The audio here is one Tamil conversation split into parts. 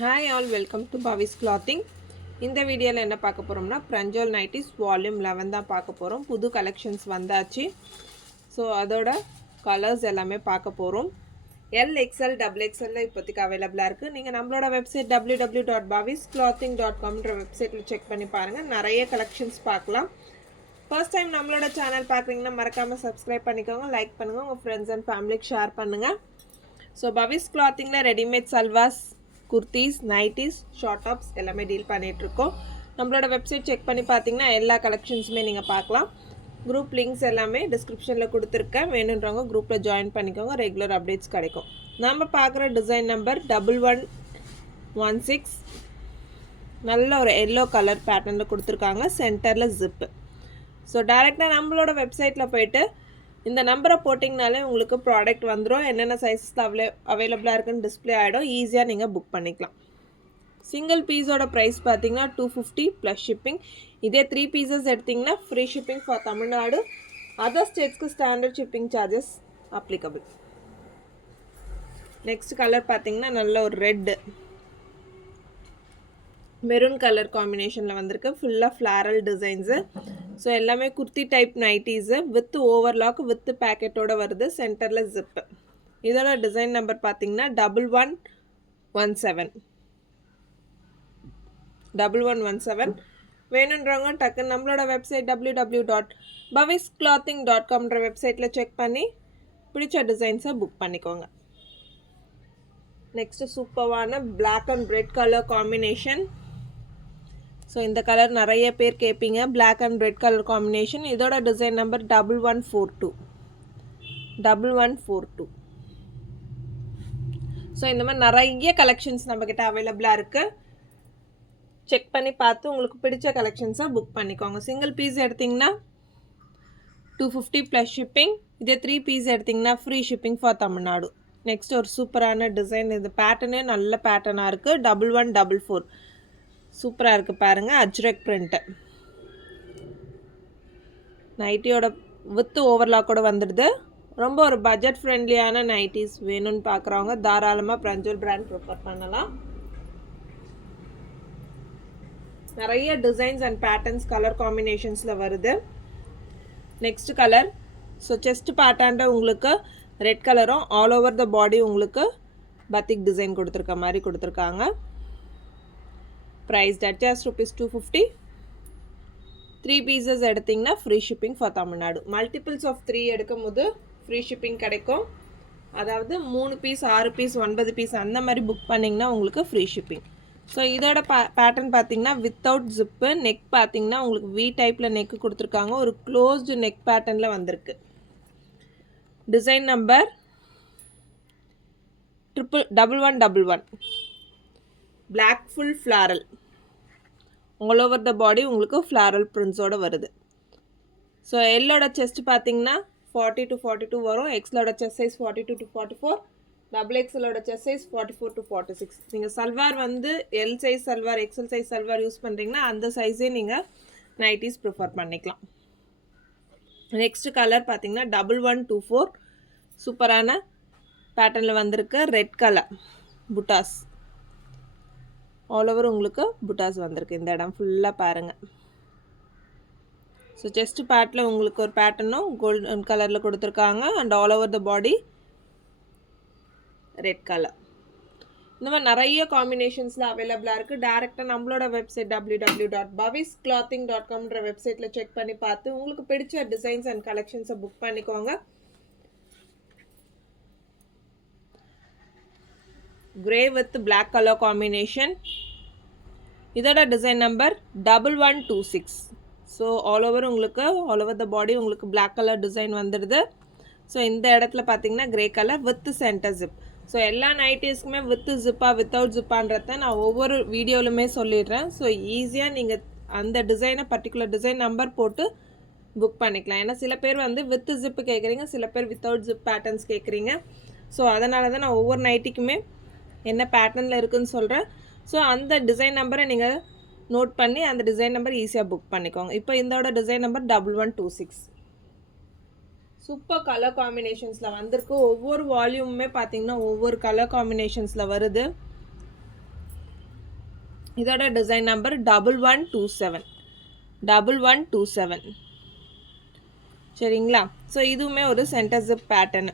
Hi all, welcome to Bhavi's Clothing. இந்த வீடியோவில் என்ன பார்க்க போகிறோம்னா Pranjal Nighties வால்யூம் 11 தான் பார்க்க போகிறோம். புது கலெக்ஷன்ஸ் வந்தாச்சு. ஸோ அதோட கலர்ஸ் எல்லாமே பார்க்க போகிறோம். LXL XXL இப்போதைக்கு அவைலபிளாக இருக்குது. நீங்கள் நம்மளோட வெப்சைட் www.bhavisclothing.comன்ற வெப்சைட்டில் செக் பண்ணி பாருங்கள். நிறைய கலெக்ஷன்ஸ் பார்க்கலாம். ஃபர்ஸ்ட் டைம் நம்மளோட சேனல் பார்க்குறீங்கன்னா மறக்காமல் சப்ஸ்கிரைப் பண்ணிக்கோங்க, லைக் பண்ணுங்கள், உங்கள் ஃப்ரெண்ட்ஸ் அண்ட் ஃபேமிலிக்கு ஷேர் பண்ணுங்கள். ஸோ பவிஸ் கிளாத்திங்கில் readymade salwars, kurtis, nighties, short tops எல்லாமே டீல் பண்ணிகிட்ருக்கோம். நம்மளோட வெப்சைட் செக் பண்ணி பார்த்தீங்கன்னா எல்லா கலெக்ஷன்ஸுமே நீங்கள் பார்க்கலாம். குரூப் லிங்க்ஸ் எல்லாமே டிஸ்கிரிப்ஷனில் கொடுத்துருக்கேன். வேணுன்றவங்க குரூப்பில் ஜாயின் பண்ணிக்கோங்க, ரெகுலர் அப்டேட்ஸ் கிடைக்கும். நம்ம பார்க்குற டிசைன் நம்பர் 1116. நல்ல ஒரு எல்லோ கலர் பேட்டர்னில் கொடுத்துருக்காங்க, சென்டரில் ஜிப்பு. ஸோ டேரெக்டாக நம்மளோட வெப்சைட்டில் போய்ட்டு இந்த நம்பரை போட்டிங்கனாலே உங்களுக்கு ப்ராடக்ட் வந்துடும். என்னென்ன சைஸஸ் அவைலபிளாக இருக்குன்னு டிஸ்பிளே ஆகிடும். ஈஸியாக நீங்கள் புக் பண்ணிக்கலாம். சிங்கிள் பீஸோட ப்ரைஸ் பார்த்தீங்கன்னா 250 ப்ளஸ் ஷிப்பிங். இதே 3 பீசஸ் எடுத்திங்கன்னா free shipping for Tamil Nadu. Other ஸ்டேட்ஸ்க்கு standard shipping charges applicable. Next colour பார்த்தீங்கன்னா நல்ல ஒரு ரெட்டு மெரூன் கலர் காம்பினேஷனில் வந்திருக்கு. ஃபுல்லாக ஃப்ளாரல் டிசைன்ஸு. ஸோ எல்லாமே kurti type nighties with overlock with பேக்கெட்டோடு வருது. சென்டரில் ஜிப்பு. இதோட டிசைன் நம்பர் பார்த்தீங்கன்னா 1117. வேணுன்றவங்க டக்குன்னு நம்மளோட வெப்சைட் www.bhavisclothing.comன்ற வெப்சைட்டில் செக் பண்ணி பிடிச்ச டிசைன்ஸை புக் பண்ணிக்கோங்க. நெக்ஸ்ட்டு சூப்பரான black and red colour combination. So இந்த கலர் நிறைய பேர் கேட்பீங்க, black and red colour combination. இதோட டிசைன் நம்பர் 1142. ஸோ இந்த மாதிரி நிறைய கலெக்ஷன்ஸ் நம்மக்கிட்ட அவைலபிளாக இருக்குது. செக் பண்ணி பார்த்து உங்களுக்கு பிடிச்ச கலெக்ஷன்ஸை புக் பண்ணிக்கோங்க. சிங்கிள் பீஸ் எடுத்திங்கன்னா 250 ப்ளஸ் ஷிப்பிங். இதே 3 பீஸ் எடுத்திங்கன்னா free shipping for Tamil Nadu. Next ஒரு சூப்பரான டிசைன். இது பேட்டர்னே நல்ல பேட்டர்னாக இருக்குது. 1144. சூப்பராக இருக்குது பாருங்கள், அஜ்ரக் பிரிண்ட்டு. நைட்டியோட வித் ஓவர்லாக்கோட வந்துடுது. ரொம்ப ஒரு பட்ஜெட் ஃப்ரெண்ட்லியான நைட்டிஸ் வேணும்னு பார்க்குறவங்க தாராளமாக பிரஞ்சல் பிராண்ட் ப்ரிஃபர் பண்ணலாம். நிறைய டிசைன்ஸ் அண்ட் பேட்டர்ன்ஸ் கலர் காம்பினேஷன்ஸில் வருது. Next colour. ஸோ செஸ்ட் பேட்டர்ன்ட உங்களுக்கு ரெட் கலரும் ஆல் ஓவர் த பாடி உங்களுக்கு பத்திக் டிசைன் கொடுத்துருக்க மாதிரி கொடுத்துருக்காங்க. Price at just ₹250. 3 பீசஸ் எடுத்திங்கன்னா free shipping for Tamil Nadu. Multiples of 3 எடுக்கும் போது ஃப்ரீ ஷிப்பிங் கிடைக்கும். அதாவது 3 பீஸ், 6 பீஸ், 9 பீஸ் அந்த மாதிரி புக் பண்ணிங்கன்னா உங்களுக்கு ஃப்ரீ ஷிப்பிங். ஸோ இதோட பேட்டர்ன் பார்த்தீங்கன்னா வித்தவுட் ஜிப்பு. நெக் பார்த்தீங்கன்னா உங்களுக்கு வி டைப்பில் நெக்கு கொடுத்துருக்காங்க. ஒரு க்ளோஸ்டு நெக் பேட்டர்னில் வந்திருக்கு. Design number 1111. Black full floral. All over the body உங்களுக்கு ஃப்ளாரல் பிரிண்ட்ஸோடு வருது. ஸோ எல்லோட செஸ்ட் பார்த்தீங்கன்னா 40 to 42 வரும். எக்ஸலோட செஸ்ட் சைஸ் 42 to 44. டபுள் எக்ஸலோட செஸ்ட் சைஸ் 44 to 46. நீங்கள் சல்வார் வந்து L size salwar, XL size salwar use பண்ணுறீங்கன்னா அந்த சைஸே நீங்கள் நைட்டிஸ் ப்ரிஃபர் பண்ணிக்கலாம். நெக்ஸ்ட் கலர் பார்த்தீங்கன்னா 1124. சூப்பரான பேட்டர்னில் வந்திருக்கு. Red colour buttas all over உங்களுக்கு புட்டாஸ் வந்திருக்கு. இந்த இடம் ஃபுல்லாக பாருங்கள். ஸோ செஸ்ட் பேட்டில் உங்களுக்கு ஒரு பேட்டர்னும் கோல்டன் கலரில் கொடுத்துருக்காங்க. And all over the body red colour. இந்த மாதிரி நிறைய காம்பினேஷன்ஸில் அவைலபிளாக இருக்குது. டேரெக்டாக நம்மளோட வெப்சைட் www.bhavisclothing.comன்ற வெப்சைட்டில் செக் பண்ணி பார்த்து உங்களுக்கு பிடிச்ச டிசைன்ஸ் அண்ட் கலெக்ஷன்ஸை புக் பண்ணிக்கோங்க. Grey with black colour combination. இதோட design number 1126. So all over உங்களுக்கு ஆல் ஓவர் த பாடி உங்களுக்கு பிளாக் கலர் டிசைன் வந்துடுது. ஸோ இந்த இடத்துல பார்த்தீங்கன்னா grey colour with centre zip. So எல்லா நைட்டிஸ்க்குமே வித் ஜிப்பா வித்தவுட் ஜிப்பான்றத நான் ஒவ்வொரு வீடியோலுமே சொல்லிடுறேன். ஸோ ஈஸியாக நீங்கள் அந்த டிசைனை பர்டிகுலர் டிசைன் நம்பர் போட்டு புக் பண்ணிக்கலாம். ஏன்னா சில பேர் வந்து வித் ஜிப்பு கேட்குறீங்க, சில பேர் வித்தவுட் ஜிப் பேட்டர்ன்ஸ் கேட்குறீங்க. ஸோ அதனால தான் நான் ஒவ்வொரு நைட்டிக்குமே என்ன பேட்டர்னில் இருக்குதுன்னு சொல்கிறேன். ஸோ அந்த டிசைன் நம்பரை நீங்கள் நோட் பண்ணி அந்த டிசைன் நம்பர் ஈஸியாக புக் பண்ணிக்கோங்க. இப்போ இதோட டிசைன் நம்பர் 1126. சூப்பர் கலர் காம்பினேஷன்ஸில் வந்திருக்கு. ஒவ்வொரு வால்யூமுமே பார்த்தீங்கன்னா ஒவ்வொரு கலர் காம்பினேஷன்ஸில் வருது. இதோட டிசைன் நம்பர் 1127 சரிங்களா. ஸோ இதுவுமே ஒரு சென்டர் ஜிப் பேட்டர்னு.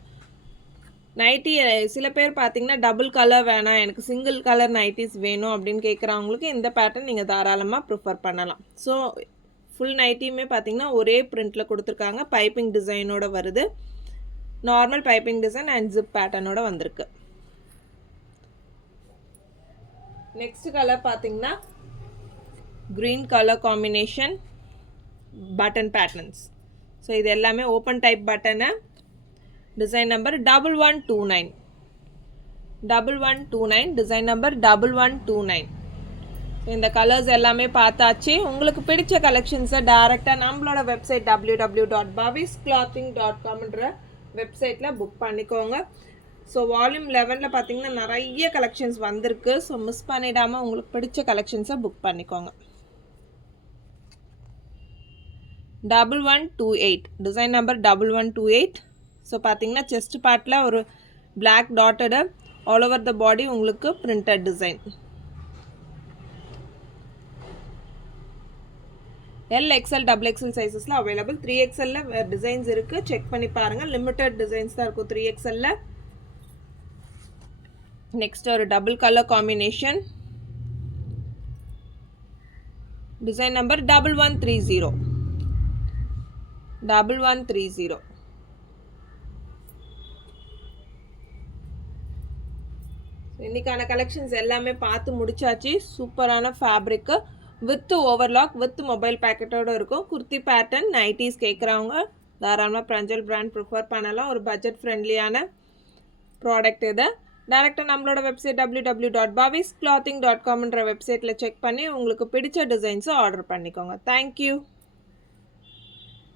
நைட்டி சில பேர் பார்த்தீங்கன்னா டபுள் கலர் வேணாம், எனக்கு சிங்கிள் கலர் நைட்டிஸ் வேணும் அப்படின்னு கேட்குறவங்களுக்கு இந்த பேட்டர்ன் நீங்கள் தாராளமாக ப்ரிஃபர் பண்ணலாம். ஸோ ஃபுல் நைட்டியுமே பார்த்தீங்கன்னா ஒரே பிரிண்டில் கொடுத்துருக்காங்க. பைப்பிங் டிசைனோட வருது. Normal piping design and zip பேட்டர்னோட வந்திருக்கு. நெக்ஸ்ட் கலர் பார்த்தீங்கன்னா green colour combination button patterns. So இது எல்லாமே open type button. Design number 1129 design number 1129. இந்த கலர்ஸ் எல்லாமே பார்த்தாச்சு. உங்களுக்கு பிடிச்ச கலெக்ஷன்ஸை டேரெக்டாக நம்மளோட வெப்சைட் www.bavisclothing.comன்ற வெப்சைட்டில் புக் பண்ணிக்கோங்க. ஸோ வால்யூம் 11 பார்த்தீங்கன்னா நிறைய கலெக்ஷன்ஸ் வந்திருக்கு. ஸோ மிஸ் பண்ணிடாமல் உங்களுக்கு பிடிச்ச கலெக்ஷன்ஸை புக் பண்ணிக்கோங்க. 1128 டிசைன் நம்பர் 1128. ஸோ பார்த்தீங்கன்னா செஸ்ட் பார்ட்டில் ஒரு black dotted all over the body உங்களுக்கு பிரிண்டட் டிசைன். XL XXL சைஸஸில் அவைலபிள். 3XLல டிசைன்ஸ் இருக்குது, செக் பண்ணி பாருங்கள். லிமிட்டட் டிசைன்ஸ் தான் இருக்கும் 3XLல. நெக்ஸ்ட் ஒரு double colour combination. Design number 1130. இன்னைக்கான கலெக்ஷன்ஸ் எல்லாமே பார்த்து முடிச்சாச்சு. சூப்பரான fabric with overlock with mobile பேக்கெட்டோடு இருக்கும். குர்த்தி பேட்டர்ன் நைட்டிஸ் கேட்குறவங்க தாராளமாக பிரஞ்சல் பிராண்ட் ப்ரிஃபர் பண்ணலாம். ஒரு பட்ஜெட் ஃப்ரெண்ட்லியான ப்ராடக்ட் இது. டேரெக்டாக நம்மளோட வெப்சைட் www.bavisclothing.comன்ற வெப்சைட்டில் செக் பண்ணி உங்களுக்கு பிடிச்ச டிசைன்ஸை ஆர்டர் பண்ணிக்கோங்க. தேங்க்யூ.